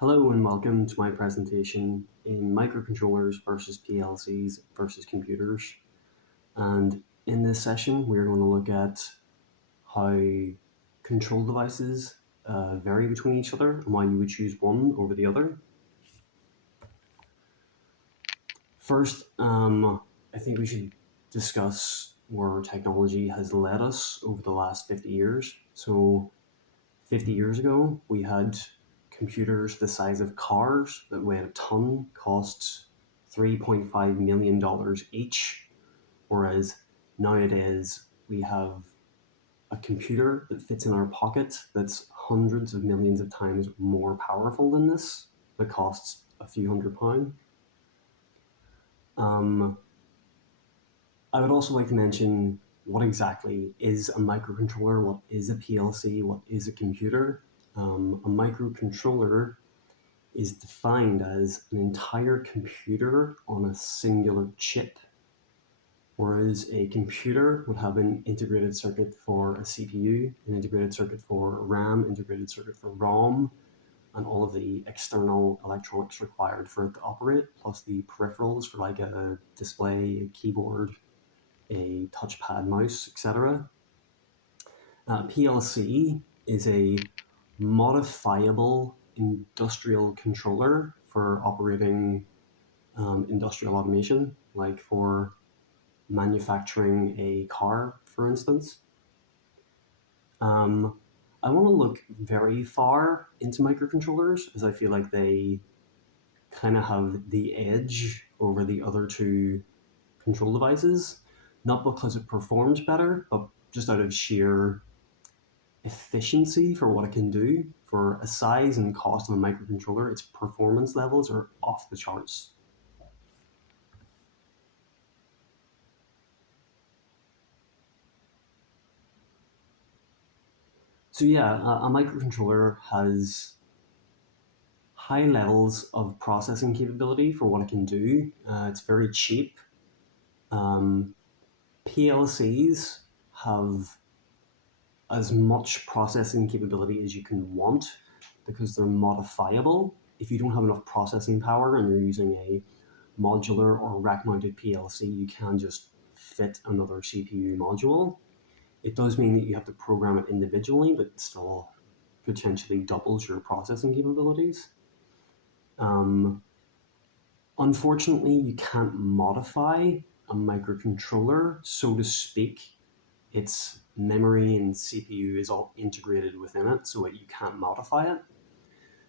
Hello and welcome to my presentation in microcontrollers versus PLCs versus computers. And in this session, we're going to look at how control devices vary between each other and why you would choose one over the other. First, I think we should discuss where technology has led us over the last 50 years. So 50 years ago, we had computers the size of cars that weighed a ton, cost $3.5 million each, whereas nowadays we have a computer that fits in our pocket that's hundreds of millions of times more powerful than this, that costs a few £100. Um, I would also like to mention what exactly is a microcontroller, what is a PLC, what is a computer. A microcontroller is defined as an entire computer on a singular chip, whereas a computer would have an integrated circuit for a CPU, an integrated circuit for RAM, integrated circuit for ROM, and all of the external electronics required for it to operate, plus the peripherals for like a display, a keyboard, a touchpad mouse, etc. PLC is a modifiable industrial controller for operating industrial automation, like for manufacturing a car, for instance. I want to look very far into microcontrollers as I feel like they kind of have the edge over the other two control devices, not because it performs better, but just out of sheer efficiency for what it can do. For a size and cost of a microcontroller, its performance levels are off the charts. So yeah, a microcontroller has high levels of processing capability for what it can do. It's very cheap. Um, PLCs have as much processing capability as you can want because they're modifiable. If you don't have enough processing power and you're using a modular or rack-mounted PLC, you can just fit another CPU module. It does mean that you have to program it individually, but still potentially doubles your processing capabilities. Unfortunately, you can't modify a microcontroller, so to speak. Its memory and CPU is all integrated within it, so you can't modify it.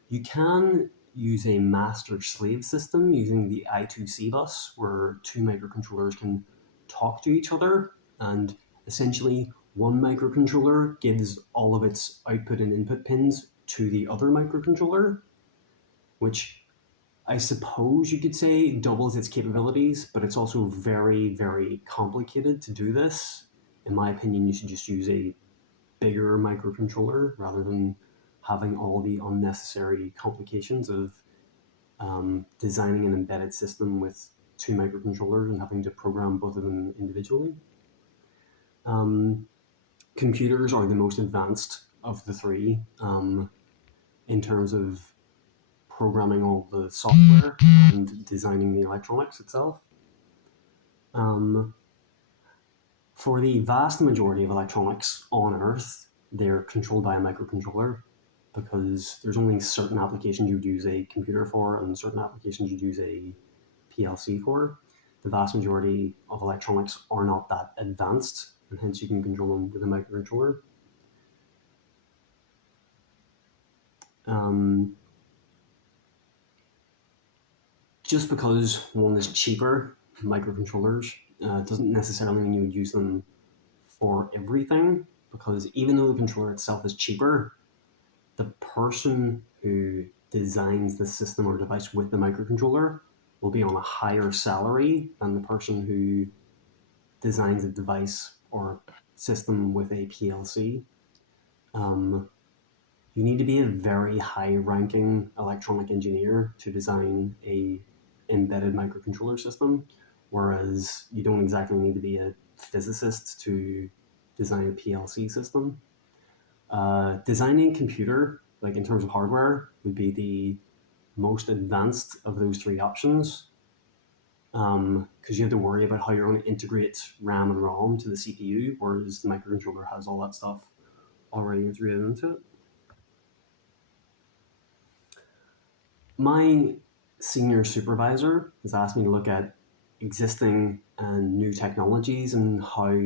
You can use a master-slave system using the I2C bus, where two microcontrollers can talk to each other, and essentially one microcontroller gives all of its output and input pins to the other microcontroller, which I suppose you could say doubles its capabilities, but it's also very, very complicated to do this. In my opinion, you should just use a bigger microcontroller rather than having all the unnecessary complications of designing an embedded system with two microcontrollers and having to program both of them individually. Computers are the most advanced of the three in terms of programming all the software and designing the electronics itself. For the vast majority of electronics on Earth, they're controlled by a microcontroller because there's only certain applications you'd use a computer for and certain applications you'd use a PLC for. The vast majority of electronics are not that advanced, and hence you can control them with a microcontroller. Just because one is cheaper, microcontrollers, doesn't necessarily mean you would use them for everything, because even though the controller itself is cheaper, the person who designs the system or device with the microcontroller will be on a higher salary than the person who designs a device or system with a PLC. You need to be a very high-ranking electronic engineer to design a embedded microcontroller system, whereas you don't exactly need to be a physicist to design a PLC system. Designing a computer, like in terms of hardware, would be the most advanced of those three options, because you have to worry about how you're going to integrate RAM and ROM to the CPU, whereas the microcontroller has all that stuff already integrated into it. My senior supervisor has asked me to look at existing and new technologies and how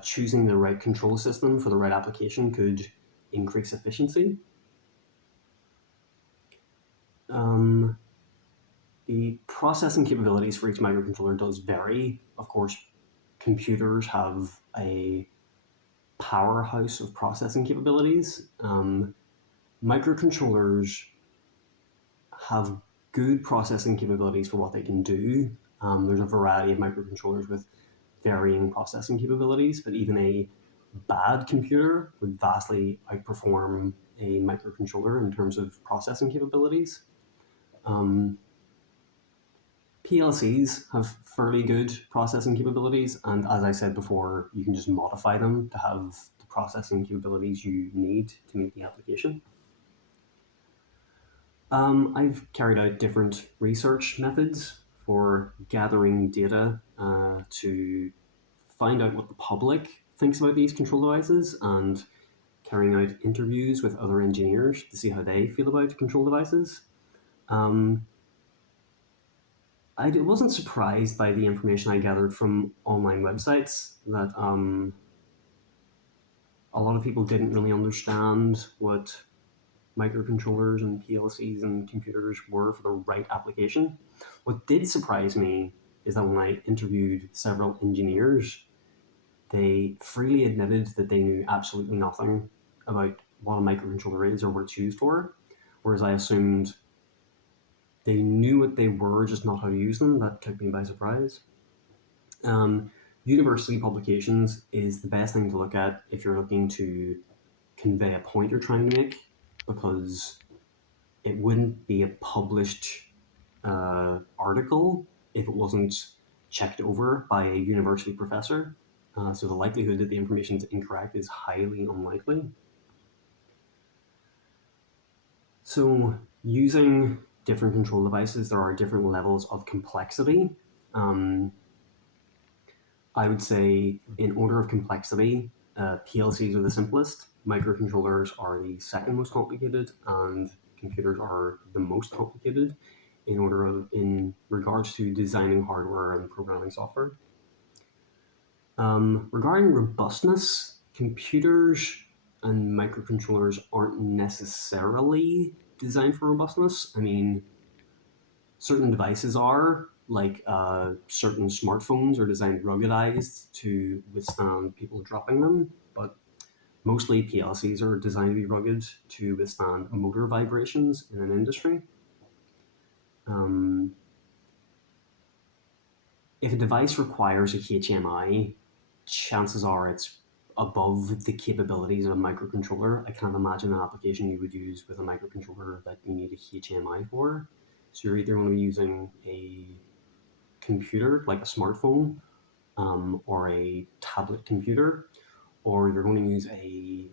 choosing the right control system for the right application could increase efficiency. The processing capabilities for each microcontroller does vary. Of course, computers have a powerhouse of processing capabilities. Microcontrollers have good processing capabilities for what they can do. There's a variety of microcontrollers with varying processing capabilities, but even a bad computer would vastly outperform a microcontroller in terms of processing capabilities. PLCs have fairly good processing capabilities, and as I said before, you can just modify them to have the processing capabilities you need to meet the application. I've carried out different research methods for gathering data to find out what the public thinks about these control devices, and carrying out interviews with other engineers to see how they feel about control devices. I wasn't surprised by the information I gathered from online websites that a lot of people didn't really understand what microcontrollers and PLCs and computers were for the right application. What did surprise me is that when I interviewed several engineers, they freely admitted that they knew absolutely nothing about what a microcontroller is or what it's used for, whereas I assumed they knew what they were, just not how to use them. That took me by surprise. University publications is the best thing to look at if you're looking to convey a point you're trying to make, because it wouldn't be a published article if it wasn't checked over by a university professor. So the likelihood that the information is incorrect is highly unlikely. So using different control devices, there are different levels of complexity. I would say in order of complexity, PLCs are the simplest, microcontrollers are the second most complicated, and computers are the most complicated in regards to designing hardware and programming software. Regarding robustness, computers and microcontrollers aren't necessarily designed for robustness. I mean, certain devices are, like certain smartphones are designed ruggedized to withstand people dropping them, but mostly PLCs are designed to be rugged to withstand motor vibrations in an industry. If a device requires a HMI, chances are it's above the capabilities of a microcontroller. I can't imagine an application you would use with a microcontroller that you need a HMI for. So you're either going to be using a computer like a smartphone or a tablet computer, or you're going to use a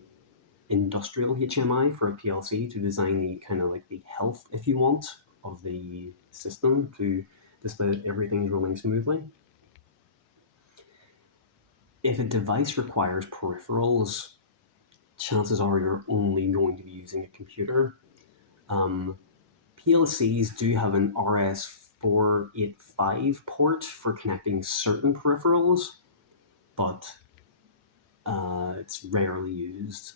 industrial HMI for a PLC to design the kind of like the health, if you want, of the system to display that everything's running smoothly. If a device requires peripherals, chances are you're only going to be using a computer. PLCs do have an RS485 port for connecting certain peripherals, but it's rarely used.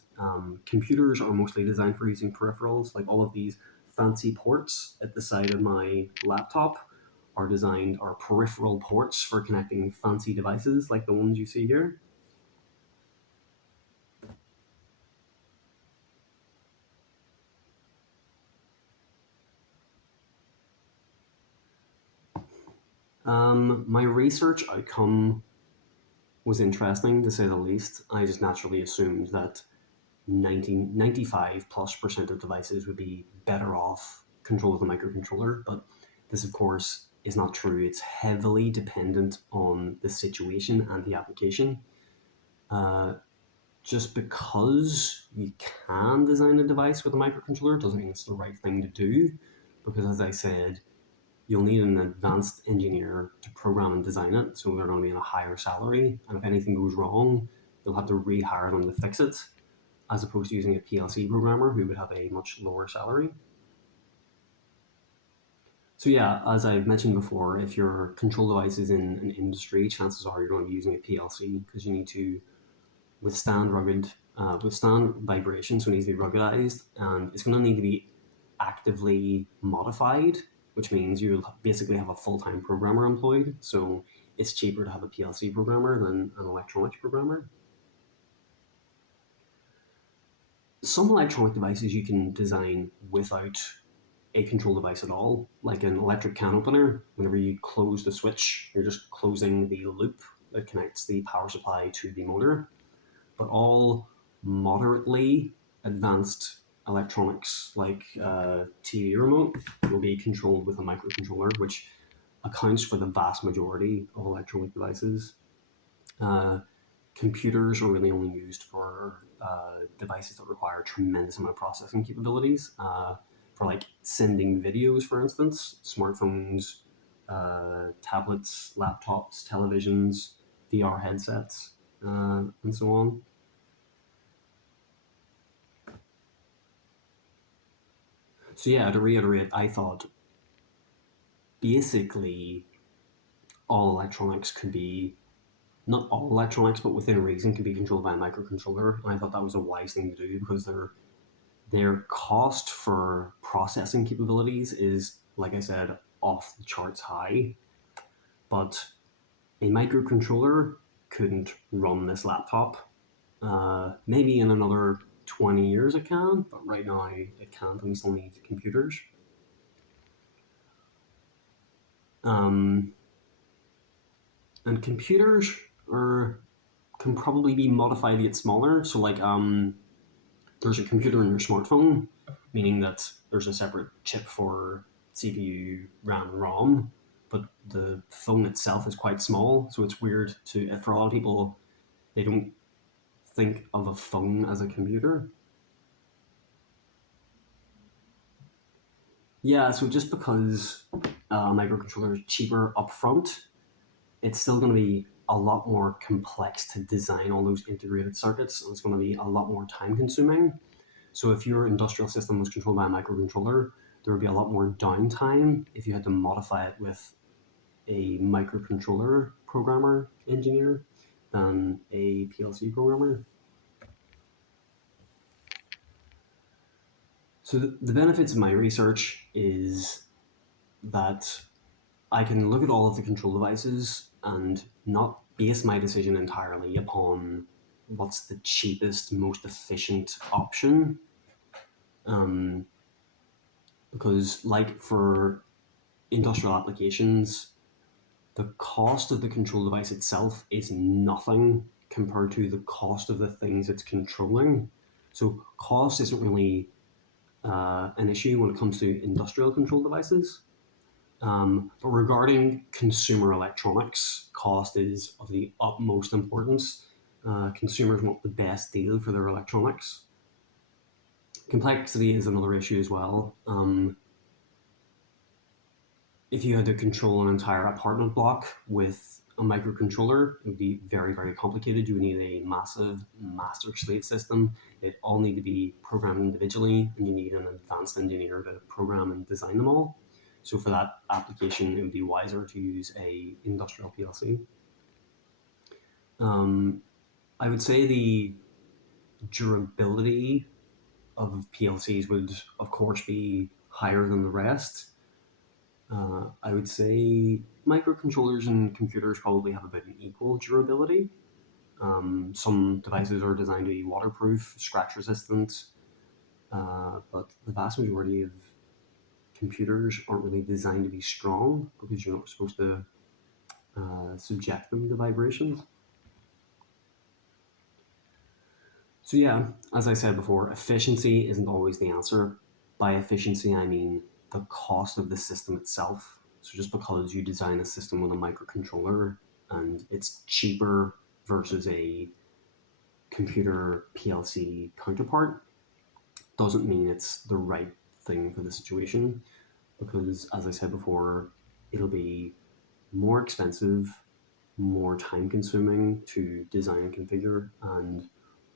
Computers are mostly designed for using peripherals, like all of these fancy ports at the side of my laptop are peripheral ports for connecting fancy devices like the ones you see here. My research outcome was interesting, to say the least. I just naturally assumed that 95+% of devices would be better off controlled with a microcontroller, but this, of course, is not true. It's heavily dependent on the situation and the application. Just because you can design a device with a microcontroller doesn't mean it's the right thing to do. because, as I said, you'll need an advanced engineer to program and design it, so they're going to be in a higher salary. And if anything goes wrong, you'll have to rehire them to fix it, as opposed to using a PLC programmer who would have a much lower salary. So yeah, as I've mentioned before, if your control device is in an industry, chances are you're going to be using a PLC because you need to withstand vibration, so it needs to be ruggedized, and it's going to need to be actively modified, which means you'll basically have a full-time programmer employed. So it's cheaper to have a PLC programmer than an electronics programmer. Some electronic devices you can design without a control device at all, like an electric can opener. Whenever you close the switch, you're just closing the loop that connects the power supply to the motor. But all moderately advanced electronics like TV remote will be controlled with a microcontroller, which accounts for the vast majority of electronic devices. Uh, Computers are really only used for devices that require a tremendous amount of processing capabilities. For like sending videos, for instance, smartphones, tablets, laptops, televisions, VR headsets, and so on. So yeah, to reiterate, I thought basically all electronics could be, not all electronics, but within reason, can be controlled by a microcontroller. And I thought that was a wise thing to do because their cost for processing capabilities is, like I said, off the charts high. But a microcontroller couldn't run this laptop. Maybe in another 20 years it can, but right now it can't, and we still need computers. Um, and computers are can probably be modified to get smaller. So like there's a computer in your smartphone, meaning that there's a separate chip for CPU, RAM, and ROM, but the phone itself is quite small. So it's weird to, for a lot of people, they don't think of a phone as a computer. Yeah, so just because a microcontroller is cheaper upfront, it's still going to be a lot more complex to design all those integrated circuits, and it's going to be a lot more time consuming. So if your industrial system was controlled by a microcontroller, there would be a lot more downtime if you had to modify it with a microcontroller programmer engineer than a PLC programmer. So the benefits of my research is that I can look at all of the control devices and not base my decision entirely upon what's the cheapest, most efficient option. Um, because, like for industrial applications, the cost of the control device itself is nothing compared to the cost of the things it's controlling. So, cost isn't really an issue when it comes to industrial control devices. But regarding consumer electronics, cost is of the utmost importance. Consumers want the best deal for their electronics. Complexity is another issue as well. If you had to control an entire apartment block with a microcontroller, it would be very, very complicated. You would need a massive master slave system. It all need to be programmed individually, and you need an advanced engineer to program and design them all. So for that application, it would be wiser to use a industrial PLC. I would say the durability of PLCs would, of course, be higher than the rest. I would say microcontrollers and computers probably have about an equal durability. Some devices are designed to be waterproof, scratch resistant, but the vast majority of computers aren't really designed to be strong because you're not supposed to subject them to vibrations. So yeah, as I said before, efficiency isn't always the answer. By efficiency, I mean the cost of the system itself. So just because you design a system with a microcontroller and it's cheaper versus a computer PLC counterpart doesn't mean it's the right thing for the situation. because, as I said before, it'll be more expensive, more time consuming to design and configure, and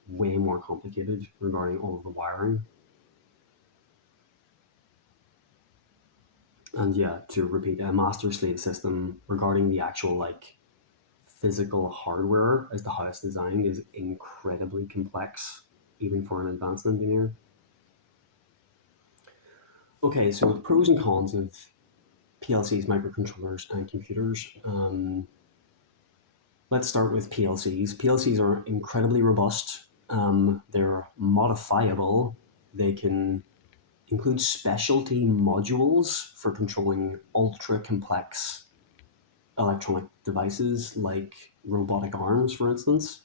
way more complicated regarding all of the wiring. And yeah, to repeat, a master slave system regarding the actual like physical hardware as to how it's designed is incredibly complex, even for an advanced engineer. Okay, so the pros and cons of PLCs, microcontrollers, and computers. Let's start with PLCs. PLCs are incredibly robust. They're modifiable. They can include specialty modules for controlling ultra complex electronic devices like robotic arms, for instance.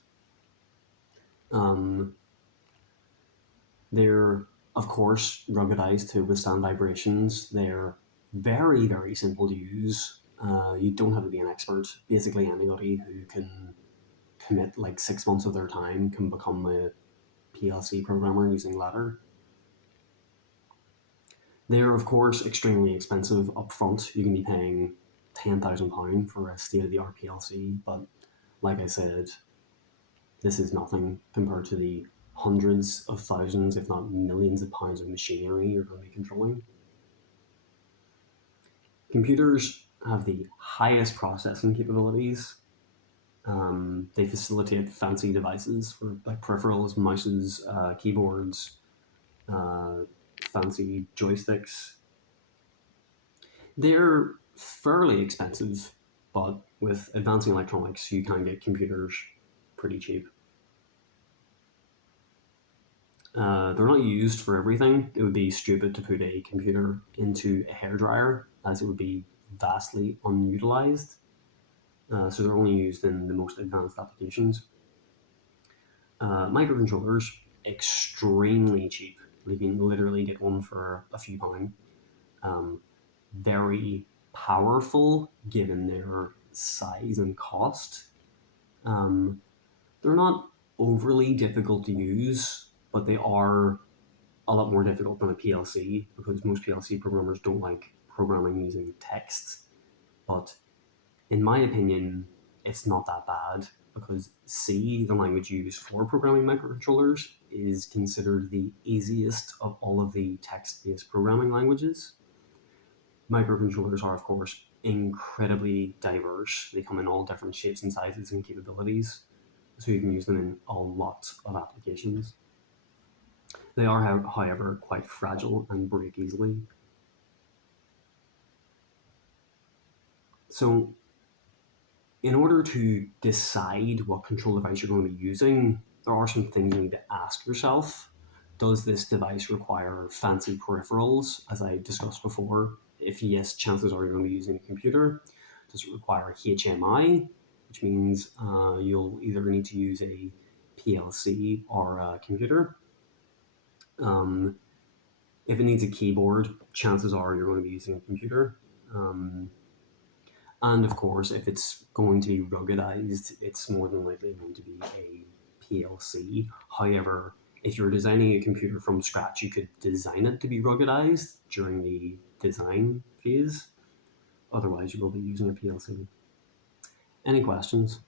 Um, they're, of course, ruggedized to withstand vibrations. They're very, very simple to use. You don't have to be an expert. Basically, anybody who can commit like 6 months of their time can become a PLC programmer using Ladder. They're, of course, extremely expensive upfront. You can be paying £10,000 for a state of the art PLC, but like I said, this is nothing compared to the hundreds of thousands, if not millions of pounds of machinery you're going to be controlling. Computers have the highest processing capabilities. They facilitate fancy devices for like peripherals, mouses, keyboards, uh, fancy joysticks. They're fairly expensive, but with advancing electronics, you can get computers pretty cheap. They're not used for everything. It would be stupid to put a computer into a hairdryer, as it would be vastly unutilized. So they're only used in the most advanced applications. Microcontrollers, extremely cheap. You can literally get one for a few pounds. Very powerful given their size and cost. Um, they're not overly difficult to use, but they are a lot more difficult than a PLC because most PLC programmers don't like programming using text. But in my opinion, it's not that bad because C, the language used for programming microcontrollers, is considered the easiest of all of the text-based programming languages. Microcontrollers are, of course, incredibly diverse. They come in all different shapes and sizes and capabilities, so you can use them in a lot of applications. They are, however, quite fragile and break easily. So, in order to decide what control device you're going to be using, there are some things you need to ask yourself. Does this device require fancy peripherals, as I discussed before? If yes, chances are you're going to be using a computer. Does it require HMI, which means you'll either need to use a PLC or a computer? If it needs a keyboard, chances are you're going to be using a computer. And of course, if it's going to be ruggedized, it's more than likely going to be a PLC. However, if you're designing a computer from scratch, you could design it to be ruggedized during the design phase. Otherwise, you will be using a PLC. Any questions?